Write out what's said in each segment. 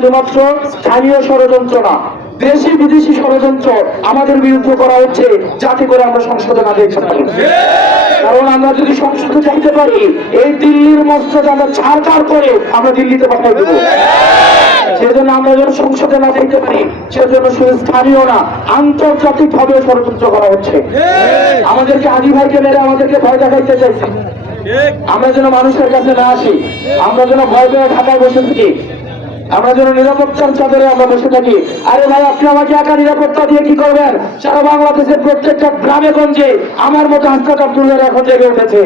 শুধুমাত্র স্থানীয় ষড়যন্ত্র না, দেশি বিদেশি ষড়যন্ত্র আমাদের বিরুদ্ধে করা হচ্ছে, যাতে করে আমরা সংসদে না দেখতে পারি। কারণ আমরা যদি সংসদে যাইতে পারি, এই দিল্লির মসজিদ আমরা ছাড়কার করে আমরা দিল্লিতে পাঠাই দেবো। সেজন্য আমরা যেন সংসদে না দেখতে পারি, সেজন্য শুধু স্থানীয় না আন্তর্জাতিক ভাবে ষড়যন্ত্র করা হচ্ছে। আমাদেরকে আদি ভাইকে মেরে আমাদেরকে ভয় দেখাইতে চাইছে। আমরা যেন মানুষের কাছে না আসি, আমরা যেন ভয় পেয়ে ঢাকায় বসে থাকি। আমরা যেন নিরাপত্তার চাদরে আমরা বসে থাকি। আরে ভাই আপনি আমাকে একা নিরাপত্তা দিয়ে কি করবেন? সারা বাংলাদেশের প্রত্যেকটা গ্রামে গঞ্জে আমার মতো হাসপাতাল তুলে এখন জেগে উঠেছে।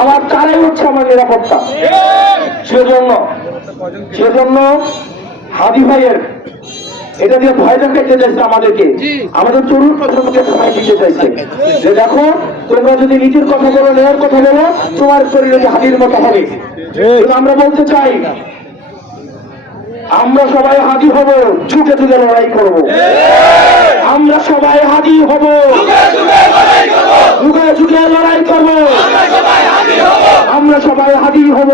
আমার তারাই হচ্ছে আমার নিরাপত্তা। সেজন্য সেজন্য হাদি ভাইয়ের এটা দিয়ে ভয় দেখাইতে চাইছে আমাদেরকে। আমাদের তরুণ প্রজন্মকে ভয় দিতে চাইছে। যে দেখো তোমরা যদি নিজের কথা বলো নেওয়ার কথা বলো তোমার পরিণতি হাতির মতো হবে। আমরা বলতে চাই আমরা সবাই হাদি হব যুগে যুগে লড়াই করব। আমরা সবাই হাদি হব যুগে যুগে লড়াই করব। আমরা সবাই হাদি হব।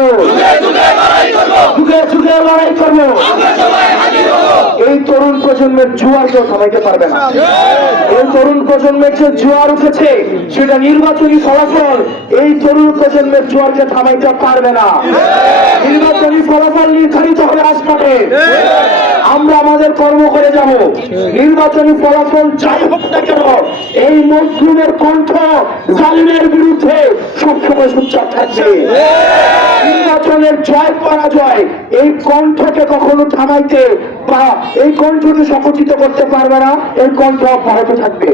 যুগে যুগে লড়াই করব। এই তরুণ প্রজন্মের জুয়ার কেউ থামাইতে পারবে না। এই তরুণ প্রজন্মের যে জুয়ার উঠেছে সেটা নির্বাচনী ফলাফল এই তরুণ প্রজন্মের জুয়ারকে থামাইতে পারবে না। নির্বাচনী ফলাফল নির্ধারিত হবে আসমানে আমরা আমাদের কর্ম করে যাব। নির্বাচনী ফলাফল যাই হোক না কেন, এই মজলুমের কণ্ঠ জালিমের বিরুদ্ধে সবসময় সোচ্চার থাকবে। নির্বাচনের জয় পরাজয় এই কণ্ঠকে কখনো থামাইতে বা এই কণ্ঠকে সংকুচিত করতে পারবে না, এই কণ্ঠ অব্যাহত থাকবে।